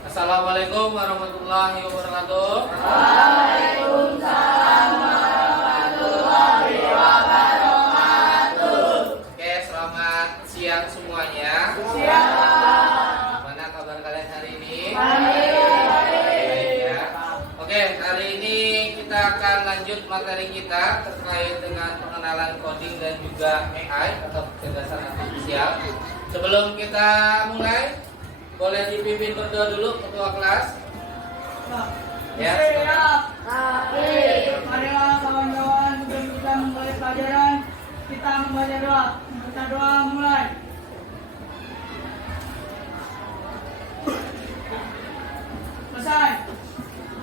Assalamualaikum warahmatullahi wabarakatuh. Waalaikumsalam warahmatullahi wabarakatuh. Oke, selamat siang semuanya. Siang. Gimana kabar kalian hari ini? Baik. Ya. Oke, hari ini kita akan lanjut materi kita terkait dengan pengenalan coding dan juga AI atau kecerdasan artifisial. Sebelum kita mulai, boleh dipimpin berdoa dulu ketua kelas. Ya. Marilah kawan-kawan sebelum kita memulai pelajaran, kita membaca doa. Kita doa mulai. Selesai.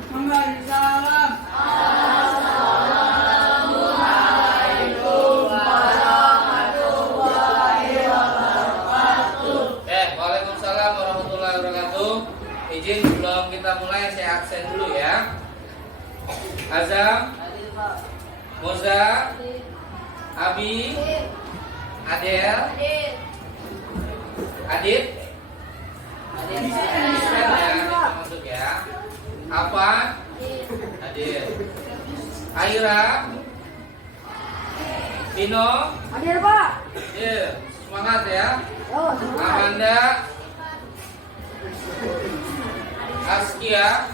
Memberi salam. Assalamualaikum warahmatullahi wabarakatuh. Waalaikumsalam warahmatullahi wabarakatuh. Izin sebelum kita mulai saya absen dulu ya. Azam, Moza, Abi, Adel, Adit, Ismail ya, kita masuk ya. Apa? Adil. Aira, Pino, Hadir, Pak. Adil. Semangat ya. Oh, semangat. Amanda, Askia,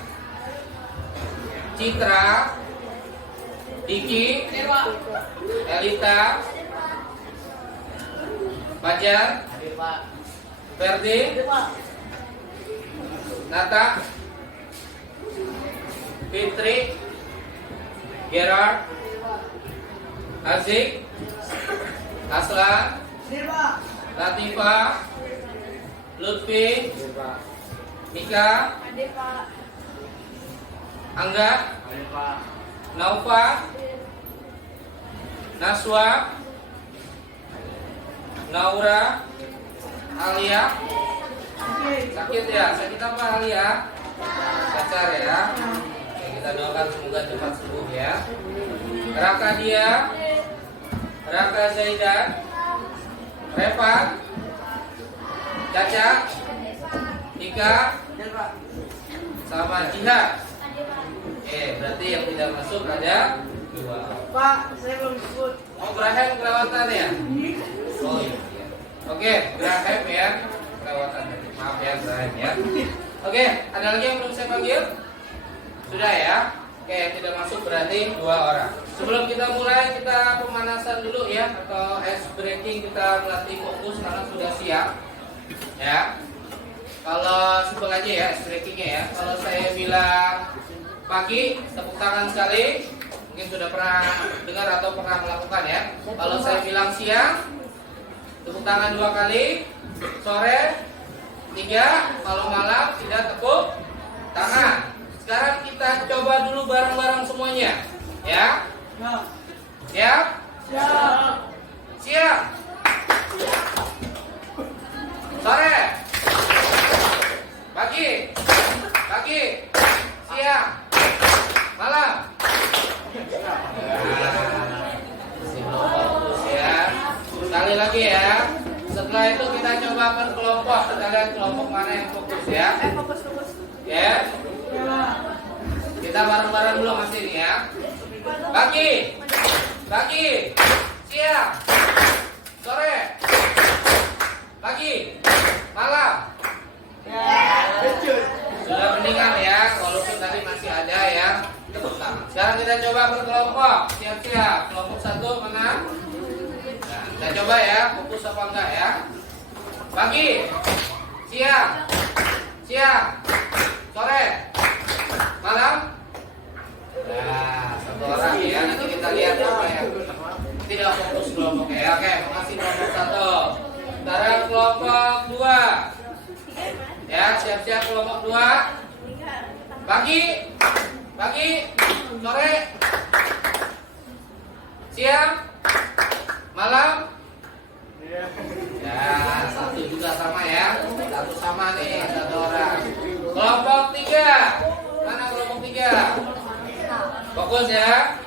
Citra, Diki, Elita, Fajar, Ferdi, Nata, Fitri, Gerard, Azik, Aslan, Hadir, Pak. Latifa, Lutfi, Mika, Hadir, Pak. Angga, Naufa, Naswa, Naura, Alia. Sakit ya? Sakit apa Alia? Cacar ya? Oke, kita doakan semoga cepat sembuh ya. Raka dia, Raka Zaidan, Revan, Caca, Ika, sama Jihad. Oke, berarti yang tidak masuk ada 2. Pak, saya belum sebut. Oh, Graham kelewatan ya? Oh iya. Oke, Graham ya kelewatan. Maaf ya Graham ya. Oke, ada lagi yang belum saya panggil? Sudah ya? Oke, yang tidak masuk berarti 2 orang. Sebelum kita mulai, kita pemanasan dulu ya, atau ice breaking, kita melatih fokus karena sudah siap. Ya. Kalau simpel aja ya ice breakingnya ya. Kalau saya bilang pagi, tepuk tangan sekali. Mungkin sudah pernah dengar atau pernah melakukan ya. Kalau saya bilang siang, tepuk tangan 2 kali. Sore 3, kalau malam tidak tepuk tangan. Sekarang kita coba dulu bareng-bareng semuanya. Ya? Siap? Siap. Siap. Sore. Pagi. Pagi. Siang. Malam. Fokus ya. Sekali lagi ya. Setelah itu kita coba per kelompok. Kita lihat kelompok mana yang fokus ya. Fokus. Ya. Kita bareng-bareng dulu masih ini ya. Pagi. Pagi. Siang. Sore. Pagi. Malam. Sudah mendingan ya, walaupun tadi masih ada ya. Tepuk tangan. Sekarang kita coba berkelompok. Siap-siap. Kelompok 1 mana? Nah, kita coba ya, fokus apa enggak ya. Pagi. Siang. Siang. Sore. Malam. Nah, 1 orang ya. Nanti kita lihat apa ya. Tidak fokus kelompoknya ya. Oke, makasih kelompok 1. Sekarang kelompok 2. Ya, siap-siap kelompok 2. Pagi. Pagi. Sore. Siang. Malam. Ya, 1 juga sama ya. 1 sama nih, 1 orang. Kelompok 3. Mana kelompok 3? Fokus ya.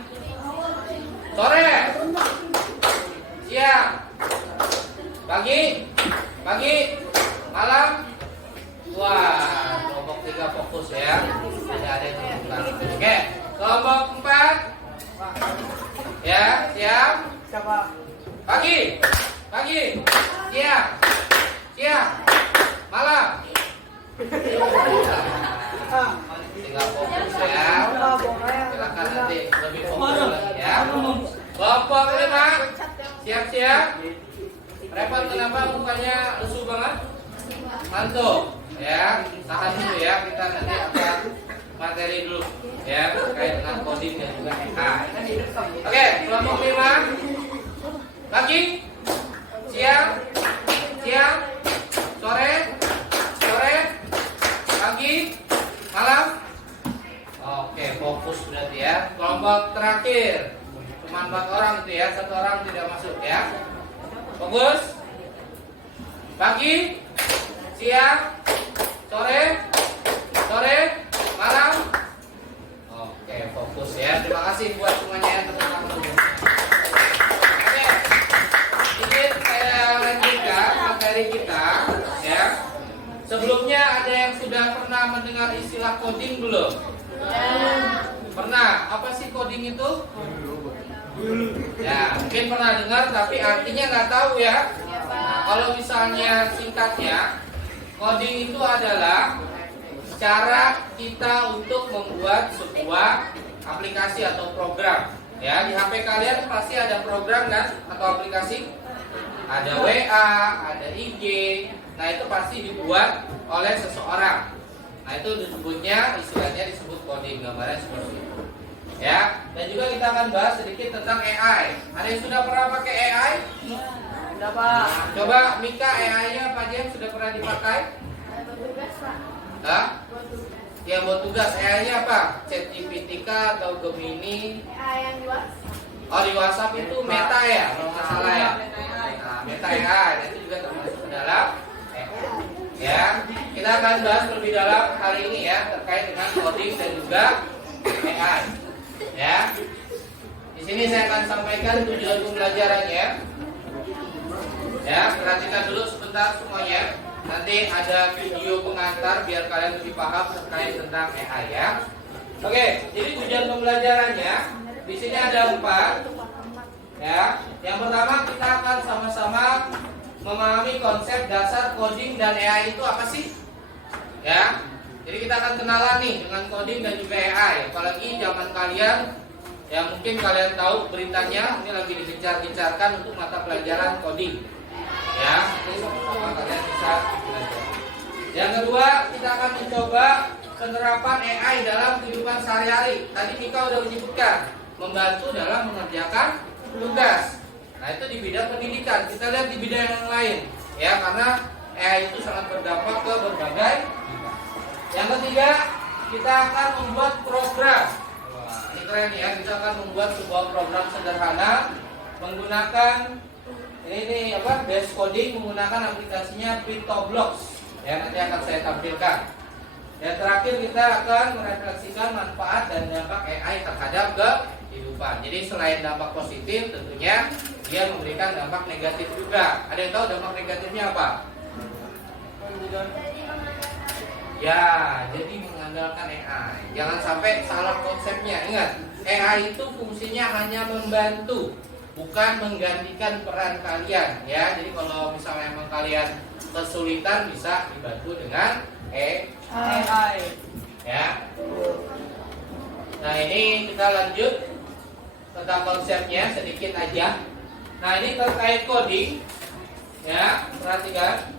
Sore. Siang. Pagi. Pagi. Malam. Wah, kelompok 3 fokus ya. Tidak ada yang terbuka. Oke, kelompok 4. Ya, siap. Siapa? Pagi, siang, malam. Tinggal fokus ya. Silakan nanti lebih fokus lagi ya. Kelompok 5, siap-siap. Repot kenapa mukanya lesu banget? Ngantuk ya. Tahan dulu ya, kita nanti akan materi dulu ya terkait dengan coding dan juga AI. Oke, kelompok 5. Pagi, siang, sore, pagi, malam. Oke, fokus berarti ya. Kelompok terakhir, cuma 4 orang itu ya, 1 orang tidak masuk ya. Fokus. Pagi, siang, sore, malam. Oke, fokus ya. Terima kasih buat semuanya yang tepuk dulu. Oke, izin saya lanjutkan materi kita ya. Sebelumnya ada yang sudah pernah mendengar istilah coding belum? Pernah. Apa sih coding itu? Ya, mungkin pernah dengar tapi artinya nggak tahu ya. Nah, kalau misalnya singkatnya, coding itu adalah cara kita untuk membuat sebuah aplikasi atau program. Ya, di HP kalian pasti ada program kan atau aplikasi? Ada WA, ada IG. Nah, itu pasti dibuat oleh seseorang. Nah, itu disebutnya, istilahnya disebut coding, gambarnya seperti itu. Ya, dan juga kita akan bahas sedikit tentang AI. Ada yang sudah pernah pakai AI? Sudah, Pak. Coba Mika, AI-nya Pak Jem sudah pernah dipakai? Hah? Ya, buat tugas. AI-nya apa? ChatGPT kah atau Gemini? Oh, di WhatsApp itu Meta ya, kalau nggak salah ya. Nah, Meta AI itu juga termasuk ke dalam AI. Ya, kita akan bahas lebih dalam hari ini ya terkait dengan coding dan juga AI. Ya, di sini saya akan sampaikan tujuan pembelajarannya. Ya, perhatikan dulu sebentar semuanya. Nanti ada video pengantar biar kalian lebih paham terkait tentang AI ya. Oke, jadi tujuan pembelajarannya di sini ada 4. Ya, yang pertama kita akan sama-sama memahami konsep dasar coding dan AI itu apa sih? Ya, jadi kita akan kenalan nih dengan coding dan juga AI. Apalagi zaman kalian yang mungkin kalian tahu beritanya ini lagi digencar-gencarkan untuk mata pelajaran coding. Ya, ini sama kalian bisa belajar. Yang kedua, kita akan mencoba penerapan AI dalam kehidupan sehari-hari. Tadi Mika udah menyebutkan membantu dalam mengerjakan tugas. Nah, itu di bidang pendidikan. Kita lihat di bidang yang lain, ya, karena AI itu sangat berdampak ke berbagai bidang. Yang ketiga, kita akan membuat program. Wah, ini keren ya. Kita akan membuat sebuah program sederhana menggunakan ini base coding menggunakan aplikasinya PictoBlocks. Ya, nanti akan saya tampilkan. Dan terakhir kita akan merefleksikan manfaat dan dampak AI terhadap kehidupan. Jadi selain dampak positif, tentunya dia memberikan dampak negatif juga. Ada yang tahu dampak negatifnya apa? Ya, jadi mengandalkan AI. Jangan sampai salah konsepnya. Ingat, AI itu fungsinya hanya membantu, bukan menggantikan peran kalian. Ya, jadi kalau misalnya memang kalian kesulitan bisa dibantu dengan AI. Ya. Nah, ini kita lanjut tentang konsepnya sedikit aja. Nah, ini terkait coding. Ya, perhatikan.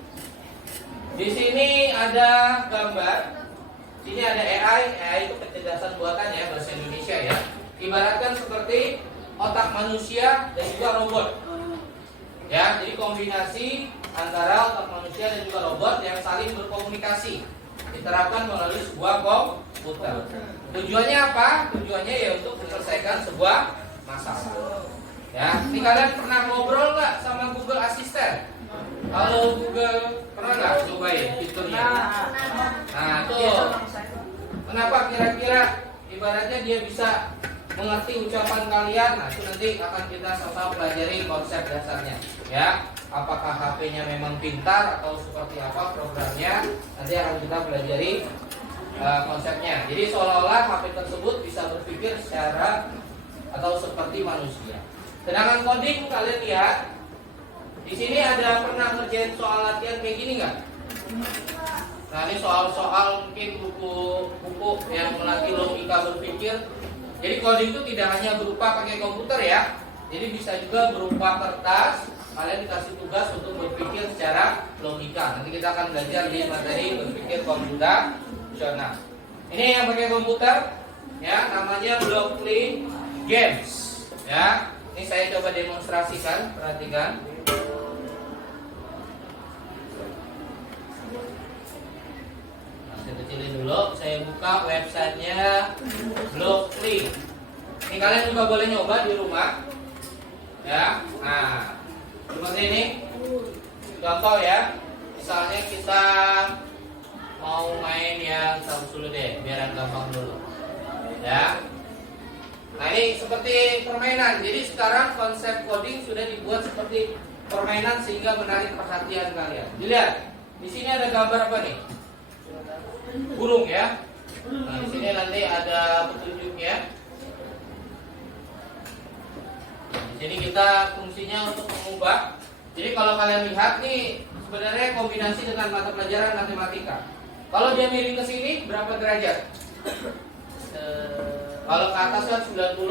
Di sini ada gambar. Sini ada AI itu kecerdasan buatan ya, bahasa Indonesia ya. Ibaratkan seperti otak manusia dan juga robot. Ya, jadi kombinasi antara otak manusia dan juga robot yang saling berkomunikasi. Diterapkan melalui sebuah komputer. Tujuannya apa? Tujuannya ya untuk menyelesaikan sebuah masalah. Ya, ini kalian pernah ngobrol nggak sama Google Assistant? Kalau Google pernah nggak cobain fiturnya? Nah, tuh. Kenapa kira-kira ibaratnya dia bisa mengerti ucapan kalian? Nah, itu nanti akan kita sama-sama pelajari konsep dasarnya. Ya, apakah HP-nya memang pintar atau seperti apa programnya? Nanti akan kita pelajari konsepnya. Jadi seolah-olah HP tersebut bisa berpikir secara atau seperti manusia. Sedangkan coding kalian lihat di sini ada pernah ngerjain soal latihan kayak gini nggak? Nah ini soal-soal mungkin buku yang melatih logika berpikir. Jadi coding itu tidak hanya berupa pakai komputer ya. Jadi bisa juga berupa kertas. Kalian dikasih tugas untuk berpikir secara logika. Nanti kita akan belajar di materi berpikir komputasional. Ini yang pakai komputer, ya namanya Blockly Games. Ya, ini saya coba demonstrasikan. Perhatikan. Nah, saya kecilin dulu. Saya buka websitenya Blockly. Ini kalian juga boleh nyoba di rumah. Ya, nah seperti ini. Contoh ya. Misalnya kita mau main yang taruh dulu deh, biar gampang dulu. Ya. Nah ini seperti permainan. Jadi sekarang konsep coding sudah dibuat seperti permainan sehingga menarik perhatian kalian. Dilihat. Di sini ada gambar apa nih? Burung ya. Nah di sini nanti ada petunjuknya. Jadi kita fungsinya untuk mengubah. Jadi kalau kalian lihat nih sebenarnya kombinasi dengan mata pelajaran matematika. Kalau dia miring ke sini berapa derajat? Kalau ke atas kan 90.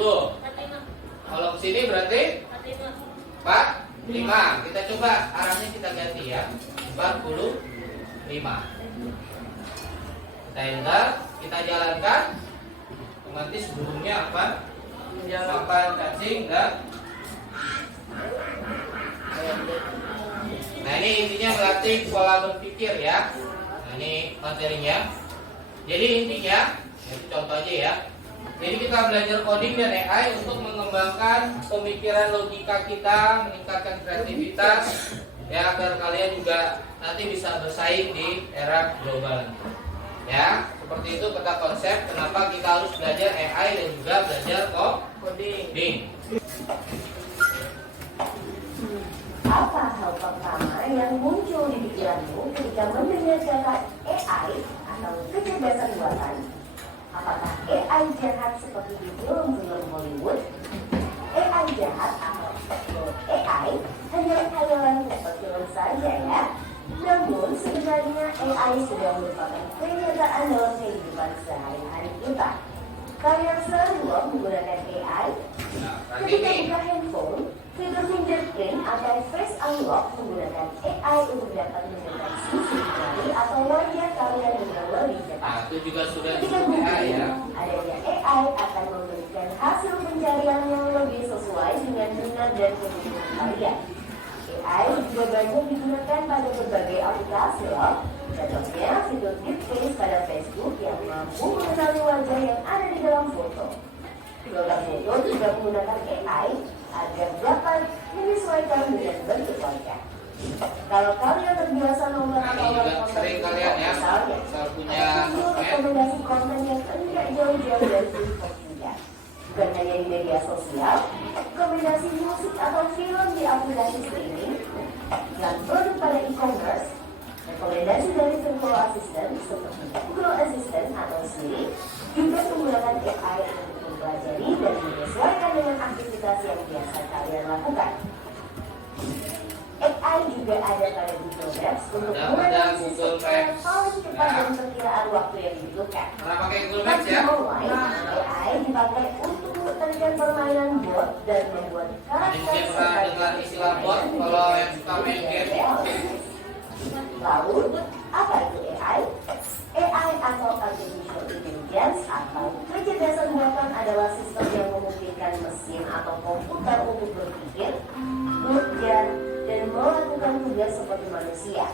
Kalau ke sini berarti 45. Kita coba arahnya kita ganti ya. 45. Kita enter, kita jalankan. Otomatis burungnya apa? Makan cacing dan nah ini intinya melatih pola berpikir ya. Nah ini materinya. Jadi intinya, itu contoh aja ya. Jadi kita belajar coding dan AI untuk mengembangkan pemikiran logika kita, meningkatkan kreativitas, ya agar kalian juga nanti bisa bersaing di era global. Ya, seperti itu peta konsep kenapa kita harus belajar AI dan juga belajar coding. Apa hal pertama yang muncul di pikiranmu ketika mendengar kata AI atau kecerdasan buatan? Apakah AI jahat seperti di film-film Hollywood? AI jahat atau AI hanya khayalan film saja ya. Namun sebenarnya AI sudah merupakan kenyataan dalam kehidupan sehari-hari kita. Kalian selalu menggunakan AI. Ketika buka handphone, fitur fingerprint atau face unlock menggunakan AI untuk dapat mendeteksi sidik jari atau wajah kalian dengan lebih cepat. Nah, itu juga sudah Ketika AI ya. adanya AI akan memberikan hasil pencarian yang lebih sesuai dengan minat dan kebutuhan kalian. AI juga banyak digunakan pada berbagai aplikasi loh. Contohnya fitur deepfake pada Facebook yang mampu mengenali wajah yang ada di dalam foto. Produk foto juga menggunakan AI agar dapat menyesuaikan dengan bentuk wajah. Kalau kalian terbiasa nomor Nah, atau ini juga sering kalian ya, misalnya, saya punya ada sosmed. rekomendasi konten yang tidak jauh-jauh dari Facebook juga. Bukan hanya di media sosial, kombinasi musik atau film di aplikasi streaming, dan produk pada e-commerce, rekomendasi dari virtual assistant seperti Google Assistant atau Siri juga menggunakan AI untuk mempelajari dan menyesuaikan dengan aktivitas yang biasa kalian lakukan. AI juga ada pada Google Maps untuk menganalisis Google yang Maps. paling cepat Ya. dan perkiraan waktu yang dibutuhkan. Pernah pakai Google Maps ya? Online, AI dipakai untuk mengeluarkan permainan bot dan membuat Ini karakter mungkin pernah dengar istilah bot kalau yang suka main game. Lalu, apa itu AI? AI atau Artificial Intelligence atau kecerdasan buatan adalah sistem yang memungkinkan mesin atau komputer untuk berpikir, bekerja, dan melakukan tugas seperti manusia.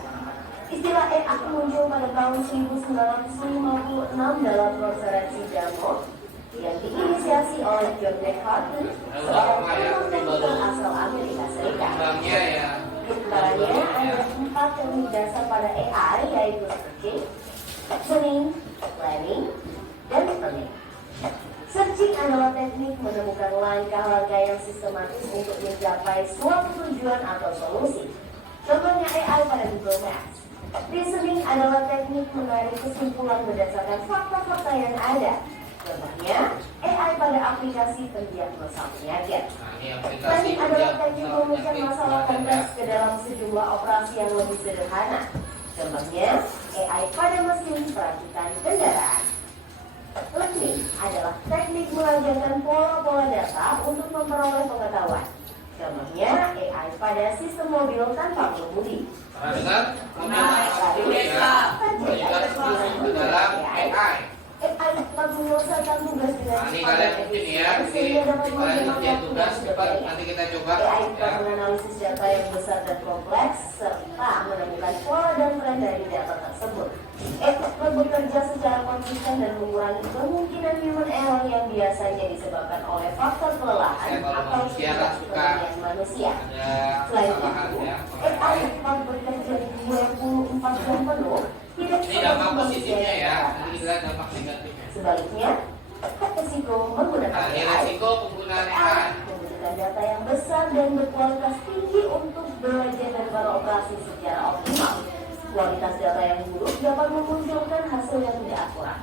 Istilah AI muncul pada tahun 1956 dalam konferensi Davos yang diinisiasi oleh John McCarthy, seorang komputer asal Amerika Serikat. Bangnya ya. Diantaranya ada 4 teknik dasar pada AI, yaitu searching, tuning, planning, dan learning. Searching adalah teknik menemukan langkah-langkah yang sistematis untuk mencapai suatu tujuan atau solusi. Contohnya AI pada Google Maps. Reasoning adalah teknik menarik kesimpulan berdasarkan fakta-fakta yang ada. Contohnya, AI pada aplikasi pendiagnosa penyakit. Nah, ini aplikasi Planning adalah teknik pendiagnosa memutuskan penyakit masalah ada. kompleks ke dalam sejumlah operasi yang lebih sederhana. Contohnya, AI pada mesin perakitan kendaraan. Learning adalah teknik mengajarkan pola-pola data untuk memperoleh pengetahuan. Contohnya, AI pada sistem mobil tanpa pengemudi. Pernah dengar? Pernah, Mobil desa. Ini juga disebut dalam AI. AI dapat menyelesaikan tugas dengan Nah, ini cepat kalian dan mungkin ya, efisien, jadi sehingga dapat kalian menghemat kerjain waktu tugas dan cepat. sebagainya. Nanti kita coba AI ya. dapat menganalisis data yang besar dan kompleks serta menemukan pola dan tren dari data tersebut. AI dapat bekerja secara konsisten dan mengurangi kemungkinan human error yang biasanya disebabkan oleh faktor kelelahan Ya, kalau atau manusia kan suka ketidakpedulian manusia. Ada Selain kesalahan itu, ya. AI dapat bekerja 24 jam penuh, tidak Ini dampak seperti manusia positifnya yang ya. terbatas. Nanti kita dampak negatifnya. Sebaliknya, resiko menggunakan Nah, ini AI resiko penggunaan AI. AI membutuhkan data yang besar dan berkualitas tinggi untuk belajar dan beroperasi secara optimal. Kualitas data yang buruk dapat memunculkan hasil yang tidak akurat.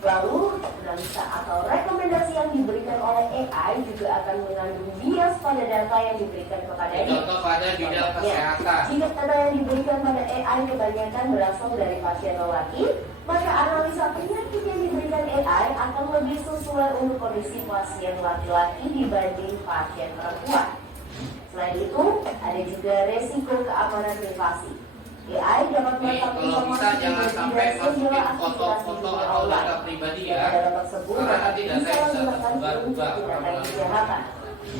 Lalu, analisa atau rekomendasi yang diberikan oleh AI juga akan mengandung bias pada data yang diberikan Ini kepadanya. contoh pada bidang kesehatan. Jika data yang diberikan pada AI kebanyakan berasal dari pasien lelaki, maka analisa penyakit yang diberikan AI akan lebih sesuai untuk kondisi pasien laki-laki dibanding pasien perempuan. Selain itu, ada juga resiko keamanan privasi. AI dapat Nih, melakukan kalau bisa jangan sampai masukin foto-foto atau data pribadi ya. Data tersebut Karena nanti bisa data bisa menggunakan tersebar-sebar. untuk tindakan kejahatan.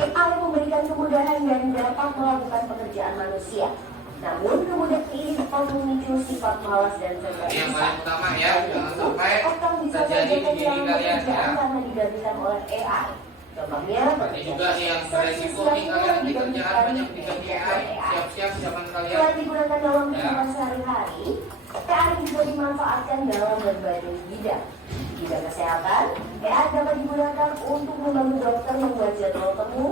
AI memberikan kemudahan dan dapat melakukan pekerjaan manusia. Namun kemudahan ini dapat memicu sifat malas dan Ini yang paling utama ya, jangan sampai akan bisa terjadi di diri kehilangan kalian ya. pekerjaan karena digantikan oleh AI. Contohnya, Ini juga nih yang beresiko nih kalian di kerjaan banyak diganti AI. Siap-siap zaman kalian. selain digunakan dalam Ya. kehidupan sehari-hari, AI juga dimanfaatkan dalam berbagai bidang. Di bidang kesehatan, AI dapat digunakan untuk membantu dokter membuat jadwal temu,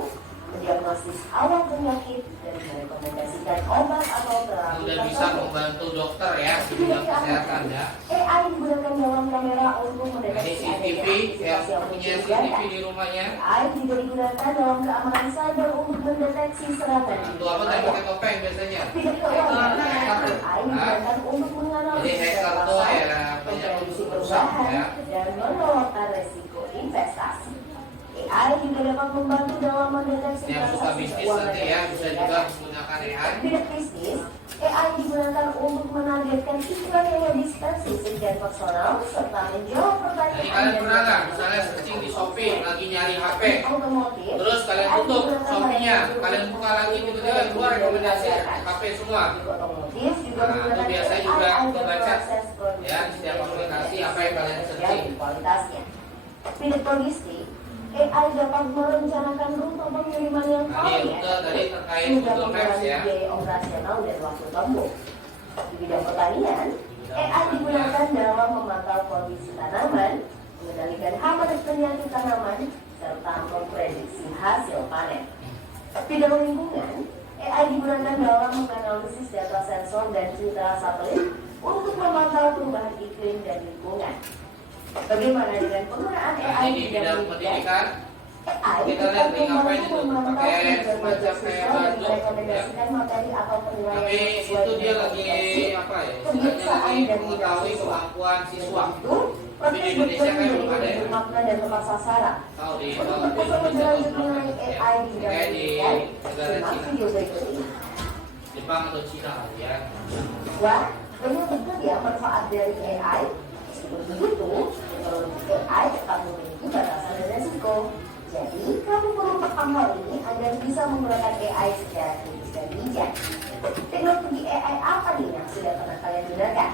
mendiagnosis awal penyakit, dan merekomendasikan obat atau terapi Sudah bisa tertentu. membantu dokter ya di bidang kesehatan ya. AI digunakan dalam kamera untuk Ini mendeteksi CCTV adanya yang aktivitas yang punya mencurigakan. CCTV di rumahnya. AI juga digunakan dalam keamanan cyber untuk mendeteksi serangan. Itu apa tadi pakai topeng biasanya? Tidak keuangan, Hacker. AI Nah, digunakan untuk menganalisis jadi hacker data tuh pasar, ya banyak memprediksi untuk rusak perubahan, ya. dan mengelola resiko investasi. AI juga dapat membantu dalam mendeteksi Yang suka transaksi bisnis keuangan nanti dan ya bisa juga mencurigakan. menggunakan AI. Bidang bisnis, AI digunakan untuk menargetkan iklan yang lebih spesifik dan personal serta menjawab pertanyaan. Jadi kalian dan pernah nggak pertanyaan misalnya searching di Shopee lagi nyari HP, otomotif, terus kalian AI tutup digunakan Shopee-nya, pada kalian buka lagi tiba-tiba keluar rekomendasi HP semua. otomotif juga Nah, itu menggunakan biasanya AI juga agar kebaca proses produksi ya di setiap aplikasi apa yang kalian menjadi searching. kualitasnya. Bidang logistik, AI dapat merencanakan rute pengiriman yang Nah, paling ini rute tadi terkait sehingga Google Maps mengurangi ya. biaya operasional dan waktu tempuh. Di bidang pertanian, AI digunakan dalam memantau kondisi tanaman, mengendalikan hama dan penyakit tanaman, serta memprediksi hasil panen. Bidang lingkungan, AI digunakan dalam menganalisis data sensor dan citra satelit untuk memantau perubahan iklim dan lingkungan. Bagaimana dengan penggunaan Nah, AI ini di bidang pendidikan. AI Kita lihat nih, ngapain itu? memantau Pakai berbagai semacam siswa kayak dan batu, merekomendasikan materi atau penilaian Tapi sesuai itu dia dengan lagi kompetensi, apa ya? Istilahnya kebiasaan, lagi dan mengetahui minat siswa. kemampuan siswa. Itu, Tapi di Indonesia kan belum ada ya. bermakna dan tepat sasaran. Tahu di Untuk Indonesia lebih belum lanjut mengenai ada. AI di bidang Kayak di pendidikan, negara simak Cina, video berikut ini. Jepang atau Cina kali ya. Wah, banyak betul ya manfaat dari AI. Meskipun begitu, teknologi AI tetap memiliki batasan dan resiko. Jadi, kamu perlu paham hal ini agar bisa menggunakan AI secara kritis dan bijak. Teknologi AI apa nih yang sudah pernah kalian gunakan?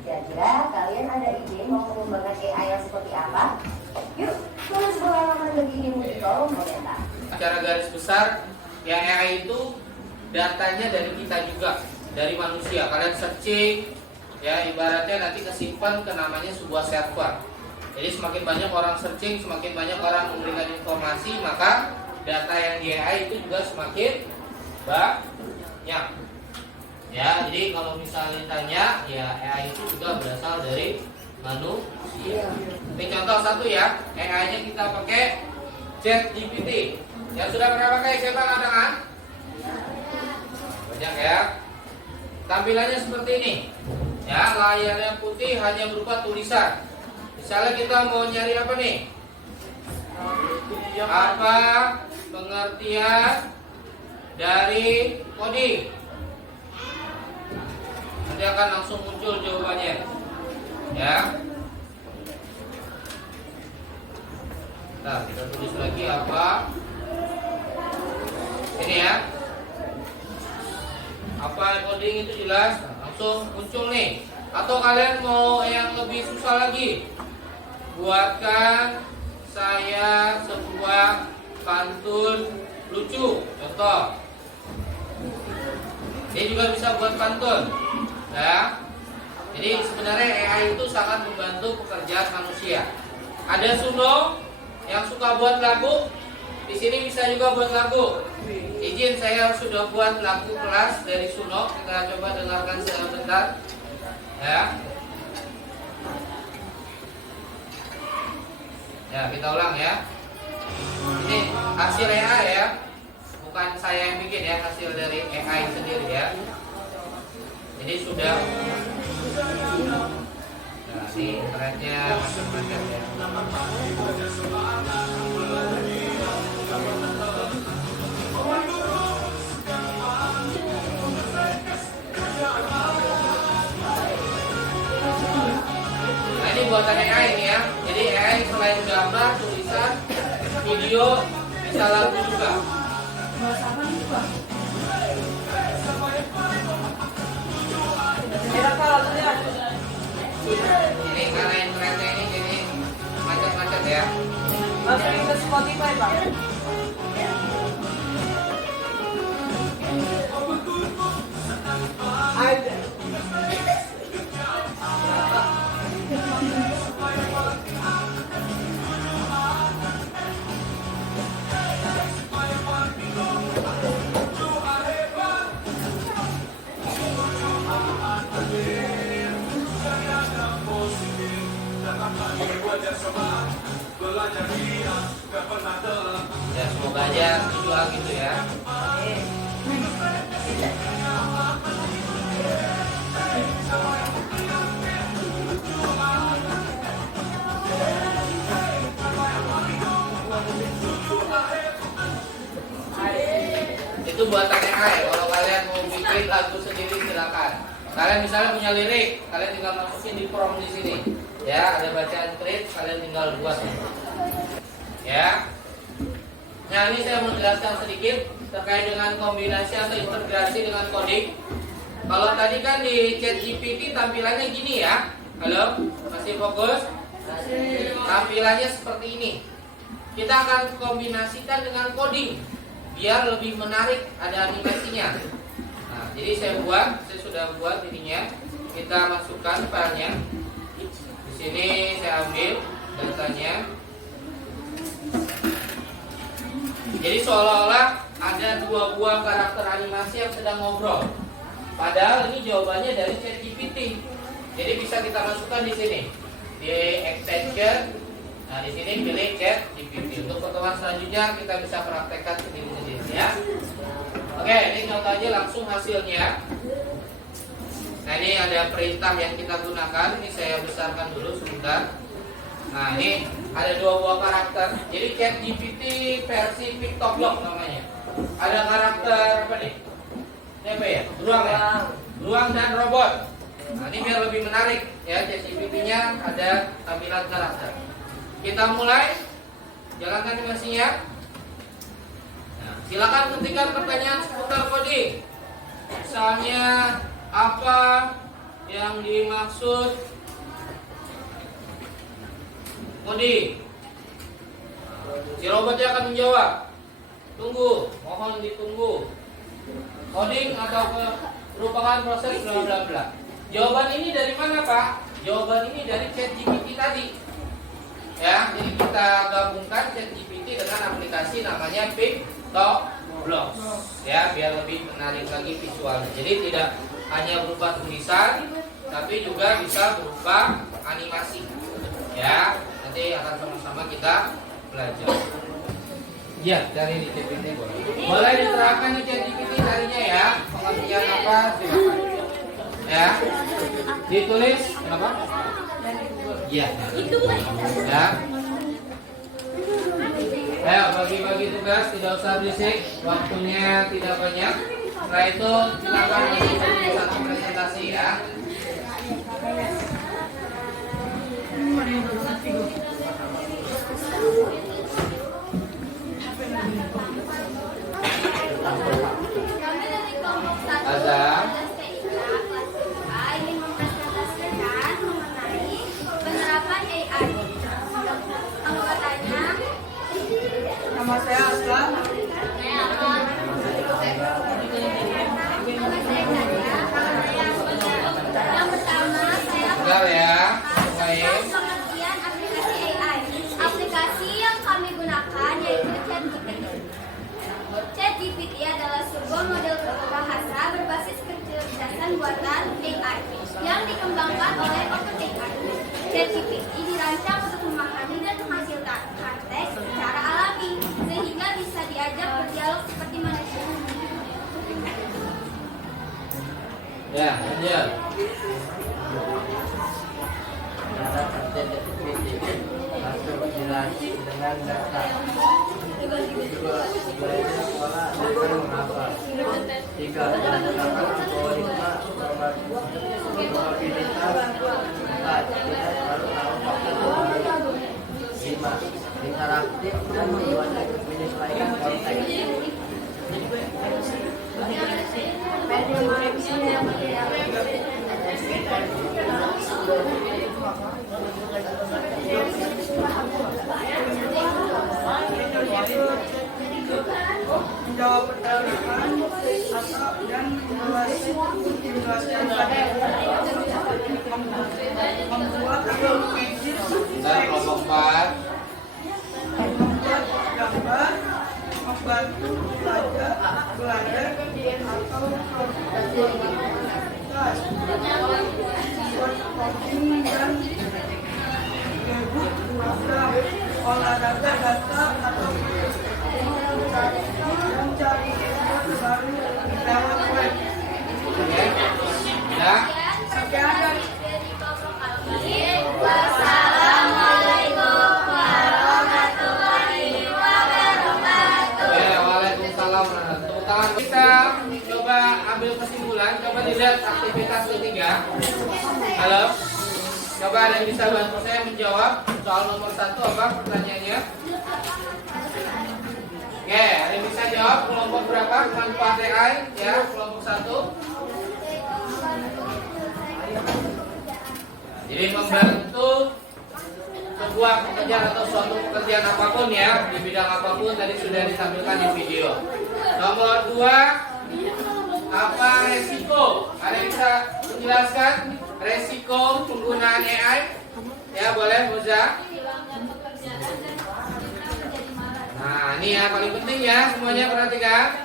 Kira-kira kalian ada ide mau mengembangkan AI yang seperti apa? Yuk, tulis pengalaman dan idemu di kolom komentar. Secara garis besar, yang AI itu datanya dari kita juga, dari manusia. Kalian searching, ya ibaratnya nanti kesimpan ke namanya sebuah server. Jadi semakin banyak orang searching, semakin banyak orang memberikan informasi, maka data yang di AI itu juga semakin banyak. Ya, jadi kalau misalnya ditanya, ya AI itu juga berasal dari manusia. Ini contoh satu ya, AI-nya kita pakai ChatGPT. Yang sudah pernah pakai siapa angkat tangan? Banyak ya. Tampilannya seperti ini. Ya, layarnya putih hanya berupa tulisan. Misalnya kita mau nyari apa nih? Apa pengertian dari coding? Nanti akan langsung muncul jawabannya. Ya. Nah, kita tulis lagi apa? Ini ya. Apa coding itu jelas? Nah, langsung muncul nih. Atau kalian mau yang lebih susah lagi? Buatkan saya sebuah pantun lucu. Contoh. Dia juga bisa buat pantun. Ya. Jadi sebenarnya AI itu sangat membantu pekerjaan manusia. Ada Suno yang suka buat lagu, di sini bisa juga buat lagu. Izin, saya sudah buat lagu kelas dari Suno. Kita coba dengarkan sebentar. Ya. Ya, kita ulang ya. Ini hasil AI ya. Bukan saya yang bikin ya, hasil dari AI sendiri ya. Jadi sudah. Nah, ini internetnya macam-macam ya. Nah, ini buatan AI ini ya. Jadi AI selain gambar, tulisan, video, bisa lagu juga. Ini karena internetnya ini jadi macam-macam ya. Masukin ke Spotify, Pak. Ada. Ya, semoga aja visual gitu ya. Itu buatan AI. Kalau kalian mau bikin lagu sendiri silakan. Kalian misalnya punya lirik, kalian tinggal masukin di prompt di sini. Ya, ada bacaan script, kalian tinggal buat. Ya. Nah, ini saya mau jelaskan sedikit terkait dengan kombinasi atau integrasi dengan coding. Kalau tadi kan di ChatGPT tampilannya gini ya. Halo, masih fokus? Tampilannya seperti ini. Kita akan kombinasikan dengan coding biar lebih menarik, ada animasinya. Nah, jadi saya sudah buat ininya. Kita masukkan filenya. Di sini saya ambil datanya. Jadi seolah-olah ada dua buah karakter animasi yang sedang ngobrol. Padahal ini jawabannya dari ChatGPT. Jadi bisa kita masukkan di sini di extension. Nah, di sini pilih ChatGPT. Untuk pertemuan selanjutnya kita bisa praktekkan sendiri-sendiri ya. Oke, ini contoh aja langsung hasilnya. Nah, ini ada perintah yang kita gunakan. Ini saya besarkan dulu sebentar. Nah, ini ada dua buah karakter. Jadi ChatGPT versi Pictoblok namanya. Ada karakter apa nih? Ini apa ya? Beruang ya? Beruang dan robot. Nah, ini biar lebih menarik ya. ChatGPT-nya ada tampilan karakter. Kita mulai. Jalankan animasinya. Nah, silakan ketikkan pertanyaan seputar coding. Misalnya apa yang dimaksud coding? Si robotnya akan menjawab. Tunggu, mohon ditunggu. Coding atau merupakan proses bla bla bla. Jawaban ini dari mana, Pak? Jawaban ini dari ChatGPT tadi. Ya, jadi kita gabungkan ChatGPT dengan aplikasi namanya Pictoblok. Ya, biar lebih menarik lagi visualnya. Jadi tidak hanya berupa tulisan, tapi juga bisa berupa animasi. Ya, nanti akan sama-sama kita belajar. Ya, cari di ChatGPT boleh. Boleh diterapkan di ChatGPT carinya ya. Pengertian apa? Silakan. Ya, ditulis apa? Iya. Ya. Ayo bagi-bagi tugas, tidak usah berisik, waktunya tidak banyak. Setelah itu silakan untuk satu presentasi ya. Kami dari kelompok 1 Azam. ingin mempresentasikan mengenai penerapan AI. Anggotanya, Nama saya Aslan. saya Alon. Yang pertama, saya Bentar ya. Baik. pengertian aplikasi AI. Aplikasi yang kami gunakan yaitu ChatGPT. ChatGPT adalah sebuah model bahasa berbasis kecerdasan buatan AI yang dikembangkan oleh OpenAI. ChatGPT dirancang untuk memahami dan menghasilkan teks secara alami sehingga bisa diajak berdialog seperti manusia. Ya, lanjut. Cara kerja ChatGPT berkoordinasi dengan data. Belajar pola dan menghafal. 3. Menggunakan algoritma probabilitas. 4. Tidak selalu tahu fakta terbaru. 5. Interaktif dan menyesuaikan konteks. Menjawab pertanyaan atau dan menjelaskan tadi membuat atau mengedit Dan kelompok 4. membuat gambar membantu belajar atau produktivitas membuat coding dan debut program olahraga data atau mencari info terbaru lewat web. Oke. Ya. Sekian dari Dari kelompok kami. Wassalamualaikum warahmatullahi wabarakatuh. Oke, waalaikumsalam. Tepuk tangan. Kita coba ambil kesimpulan. Coba dilihat aktivitas ketiga. Halo. Coba ada yang bisa bantu saya menjawab soal nomor 1 apa pertanyaannya? Oke, ada yang bisa jawab kelompok berapa manfaat AI ya kelompok 1? Jadi membantu sebuah pekerjaan atau suatu pekerjaan apapun ya di bidang apapun tadi sudah ditampilkan di video. Nomor 2, apa resiko? Ada yang bisa menjelaskan resiko penggunaan AI? Ya boleh Muza. Nah ini ya paling penting ya semuanya perhatikan.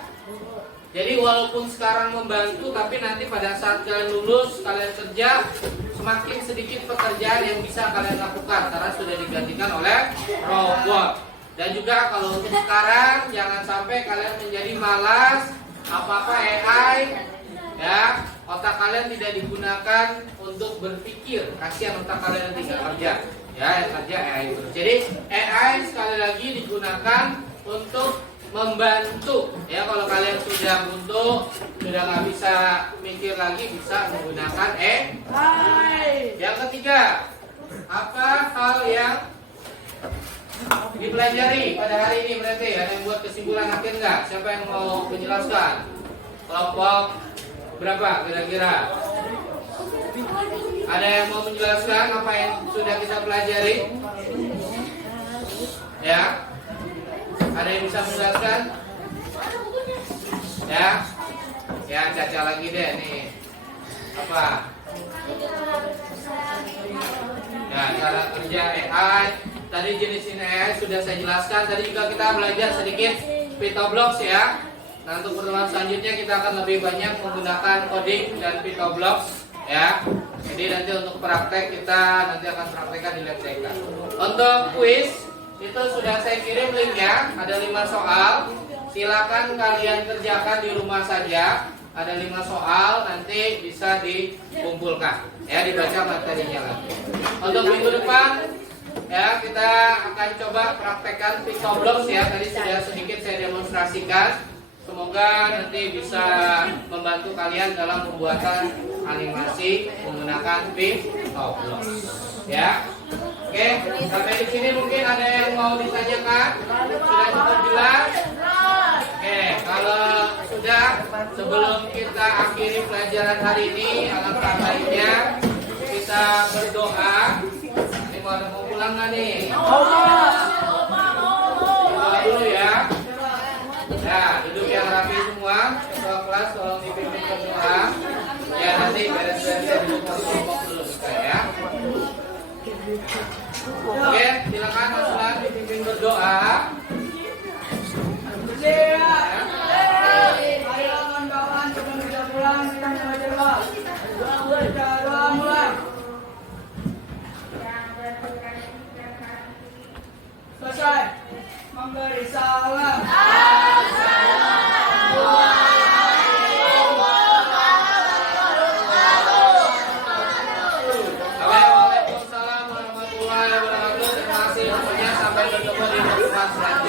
Jadi walaupun sekarang membantu tapi nanti pada saat kalian lulus kalian kerja semakin sedikit pekerjaan yang bisa kalian lakukan karena sudah digantikan oleh robot. Dan juga kalau untuk sekarang jangan sampai kalian menjadi malas apa-apa AI ya, otak kalian tidak digunakan untuk berpikir. Kasihan otak kalian nanti nggak kerja. Ya, yang kerja AI terus. Jadi AI sekali lagi digunakan untuk membantu. Ya, kalau kalian sudah buntu, sudah nggak bisa mikir lagi, bisa menggunakan AI. Yang ketiga, apa hal yang dipelajari pada hari ini berarti? Ada yang buat kesimpulan akhir nggak? Siapa yang mau menjelaskan? Kelompok berapa kira-kira? Ada yang mau menjelaskan apa yang sudah kita pelajari? Ya? Ada yang bisa menjelaskan? Ya? Ya, Caca lagi deh nih. Apa? Ya, cara kerja AI. Tadi jenis AI sudah saya jelaskan. Tadi juga kita belajar sedikit PitoBlocks ya. Nah, untuk pertemuan selanjutnya kita akan lebih banyak menggunakan coding dan Pictoblocks ya. Jadi nanti untuk praktek kita nanti akan praktekkan di lab TK. Untuk kuis itu sudah saya kirim linknya, ada 5 soal. Silakan kalian kerjakan di rumah saja. Ada 5 soal, nanti bisa dikumpulkan ya, dibaca materinya lagi. Untuk minggu depan ya kita akan coba praktekkan Pictoblocks ya. Tadi sudah sedikit saya demonstrasikan. Semoga nanti bisa membantu kalian dalam pembuatan animasi menggunakan Pictoblocks ya. Oke, sampai di sini mungkin ada yang mau ditanyakan? Sudah cukup jelas? Oke, kalau sudah, sebelum kita akhiri pelajaran hari ini, alangkah baiknya kita berdoa. Ini mau pulang nggak nih? Doa dulu ya. Ya, duduk yang rapi semua. Ketua kelas tolong dipimpin berdoa. Ya, nanti beres-beres duduk kelompok dulu kita ya. Oke, silakan Mas Ulan dipimpin berdoa. Ayo kawan-kawan, sebelum kita pulang kita membaca doa. Doa mulai. Selesai. Memberi salam. Waalaikumsalam warahmatullahi wabarakatuh. Terima kasih semuanya. Sampai bertemu di pertemuan selanjutnya.